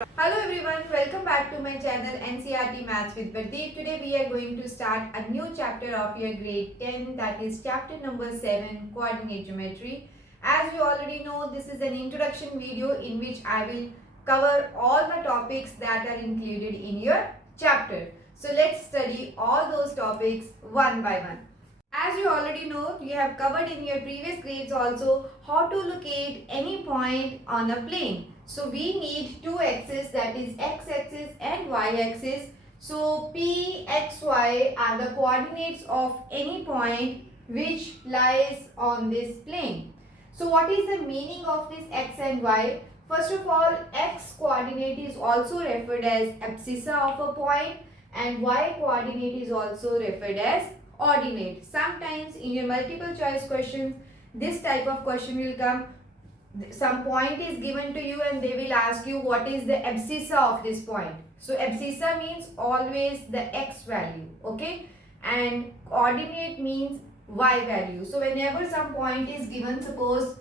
Hello everyone, welcome back to my channel NCRT Maths with Bardeep. Today we are going to start a new chapter of your grade 10, that is chapter number 7, coordinate geometry. As you already know, this is an introduction video in which I will cover all the topics that are included in your chapter. So let's study all those topics one by one. As you already know, you have covered in your previous grades also how to locate any point on a plane. So we need two axes, that is x-axis and y-axis. So P, X, Y are the coordinates of any point which lies on this plane. So what is the meaning of this x and y? First of all, x coordinate is also referred as abscissa of a point and y coordinate is also referred as ordinate. Sometimes in your multiple choice questions, this type of question will come. Some point is given to you and they will ask you what is the abscissa of this point. So abscissa means always the x value, okay, and ordinate means y value. So whenever some point is given, suppose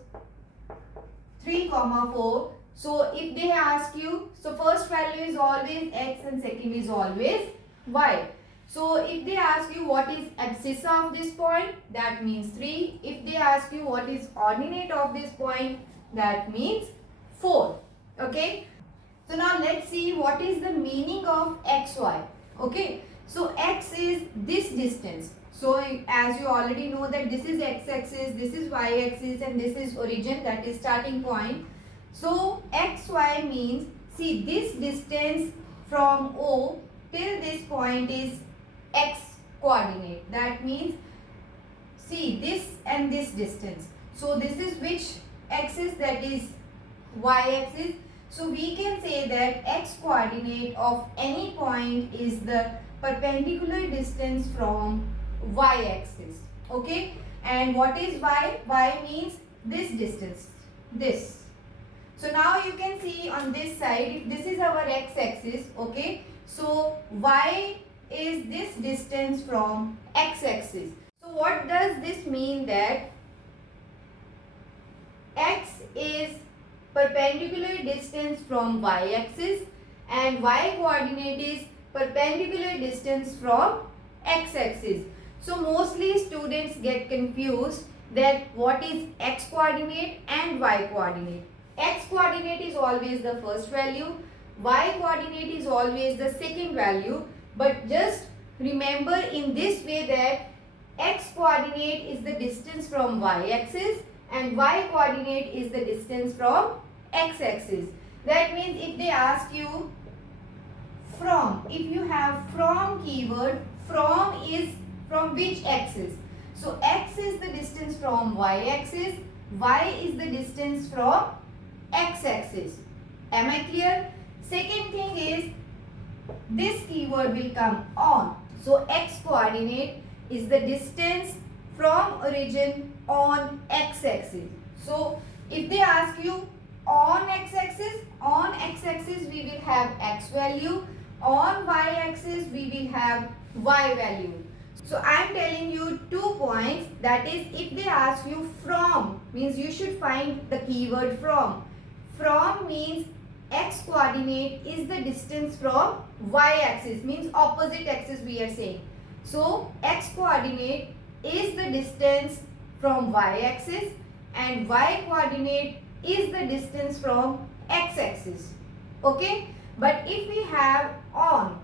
3, 4, so if they ask you, so first value is always x and second is always y. So if they ask you what is abscissa of this point, that means 3. If they ask you what is ordinate of this point, that means 4. Okay. So now let's see what is the meaning of xy. Okay. So x is this distance. So as you already know that this is x-axis, this is y-axis and this is origin, that is starting point. So xy means, see, this distance from O till this point is x coordinate. That means, see, this and this distance. So this is which axis? That is y-axis. So we can say that x coordinate of any point is the perpendicular distance from y-axis. Okay. And what is y? Y means this distance. This. So now you can see on this side, if this is our x-axis, okay. So y is this distance from x-axis. So what does this mean? That x is perpendicular distance from y-axis and y coordinate is perpendicular distance from x-axis. So mostly students get confused that what is x coordinate and y coordinate. X coordinate is always the first value, y coordinate is always the second value. But just remember in this way that x coordinate is the distance from y-axis and y coordinate is the distance from x-axis. That means if they ask you from, if you have from keyword, from is from which axis? So x is the distance from y-axis, y is the distance from x-axis. Am I clear? Second thing is, this keyword will come on. So x coordinate is the distance from origin on x-axis. So if they ask you on x-axis we will have x value, on y-axis we will have y value. So I am telling you 2 points, that is, if they ask you from, means you should find the keyword from. From means x coordinate is the distance from y-axis, means opposite axis we are saying. So x coordinate is the distance from y-axis and y coordinate is the distance from x-axis. Okay. But if we have on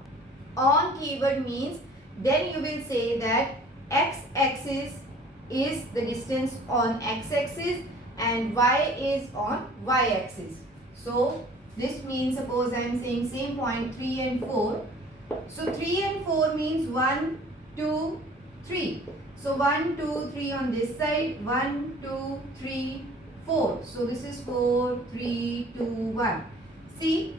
keyword means, then you will say that x-axis is the distance on x-axis and y is on y-axis. So this means, suppose I am saying same point 3 and 4. So 3 and 4 means 1, 2, 3. So 1, 2, 3 on this side, 1, 2, 3, 4. So this is 4, 3, 2, 1. See,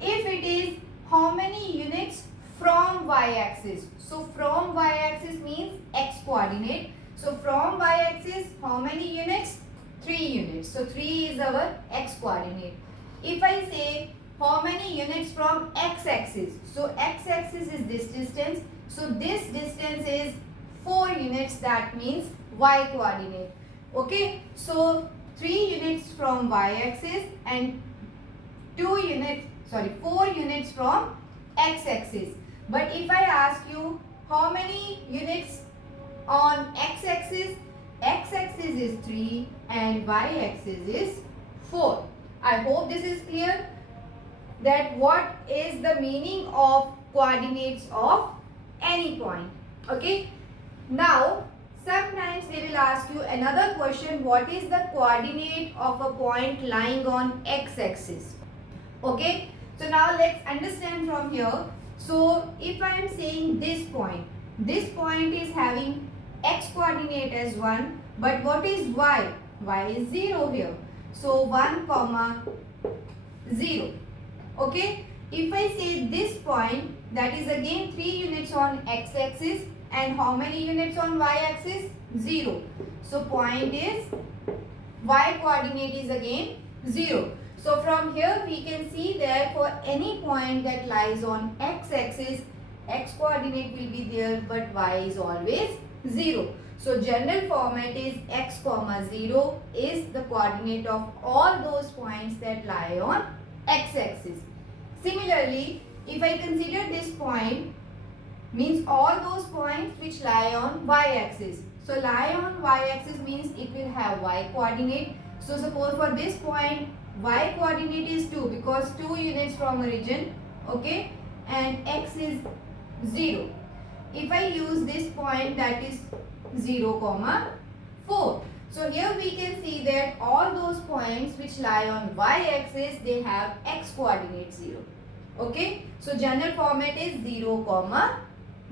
if it is how many units from y-axis? So from y-axis means x coordinate. So from y-axis how many units? 3 units. So 3 is our x coordinate. If I say how many units from x-axis? So x-axis is this distance. So this distance is 4 units, that means y coordinate. Okay. So 3 units from y-axis and 2 units 4 units from x-axis. But if I ask you how many units on x-axis, x-axis is 3 and y-axis is 4. I hope this is clear that what is the meaning of coordinates of any point. Okay. Now, sometimes they will ask you another question, what is the coordinate of a point lying on x-axis? Okay. So now let's understand from here. So if I am saying this point is having x coordinate as 1, but what is y? Y is 0 here. So 1 comma 0. Okay. If I say this point, that is again 3 units on x-axis and how many units on y-axis? 0. So point is y coordinate is again 0. So from here we can see that for any point that lies on x-axis, x coordinate will be there but y is always 0. So general format is x comma 0 is the coordinate of all those points that lie on x-axis. Similarly, if I consider this point, means all those points which lie on y-axis. So lie on y-axis means it will have y coordinate. So suppose for this point, y coordinate is 2 because 2 units from origin, okay, and x is 0. If I use this point, that is 0 comma 4. So here we can see that all those points which lie on y-axis, they have x coordinate 0. Okay, so general format is 0 comma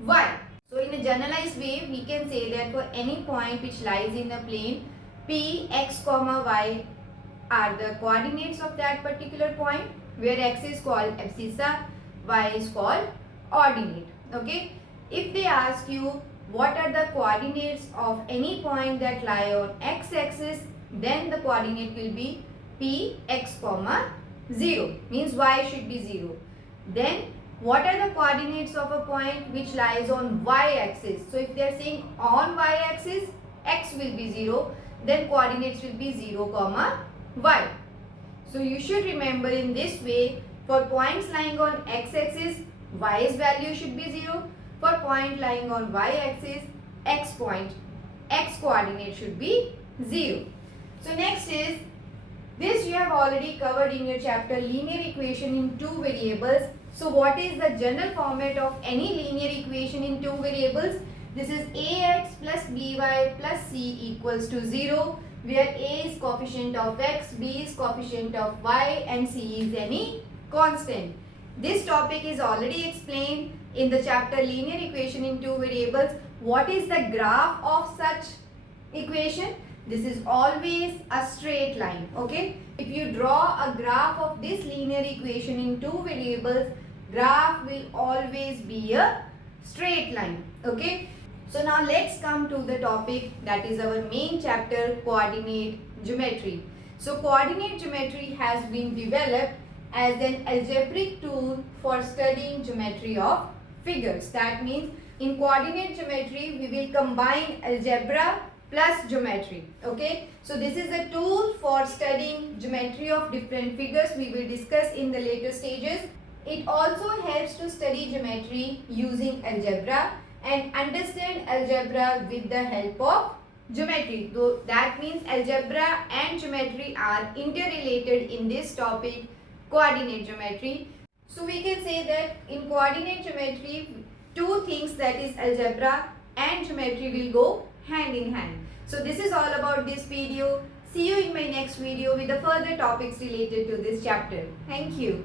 y. So in a generalized way, we can say that for any point which lies in the plane p, x comma y are the coordinates of that particular point, where x is called abscissa, y is called ordinate. Okay. If they ask you what are the coordinates of any point that lie on x-axis, then the coordinate will be p x comma 0, means y should be 0. Then what are the coordinates of a point which lies on y-axis? So if they are saying on y-axis, x will be 0, then coordinates will be 0 comma y. So you should remember in this way, for points lying on x-axis, y's value should be 0. For point lying on y-axis, x coordinate should be 0. So next is, this you have already covered in your chapter linear equation in 2 variables. So what is the general format of any linear equation in 2 variables? This is ax plus by plus c equals to 0, where a is coefficient of x, b is coefficient of y and c is any constant. This topic is already explained in the chapter linear equation in 2 variables. What is the graph of such equation? This is always a straight line. Okay. If you draw a graph of this linear equation in 2 variables, graph will always be a straight line. Okay. So now let's come to the topic that is our main chapter, coordinate geometry. So coordinate geometry has been developed as an algebraic tool for studying geometry of figures. That means in coordinate geometry we will combine algebra plus geometry. Okay. So this is a tool for studying geometry of different figures. We will discuss in the later stages. It also helps to study geometry using algebra and understand algebra with the help of geometry. So that means algebra and geometry are interrelated in this topic, coordinate geometry. So we can say that in coordinate geometry, 2 things, that is algebra and geometry, will go hand in hand. So this is all about this video. See you in my next video with the further topics related to this chapter. Thank you.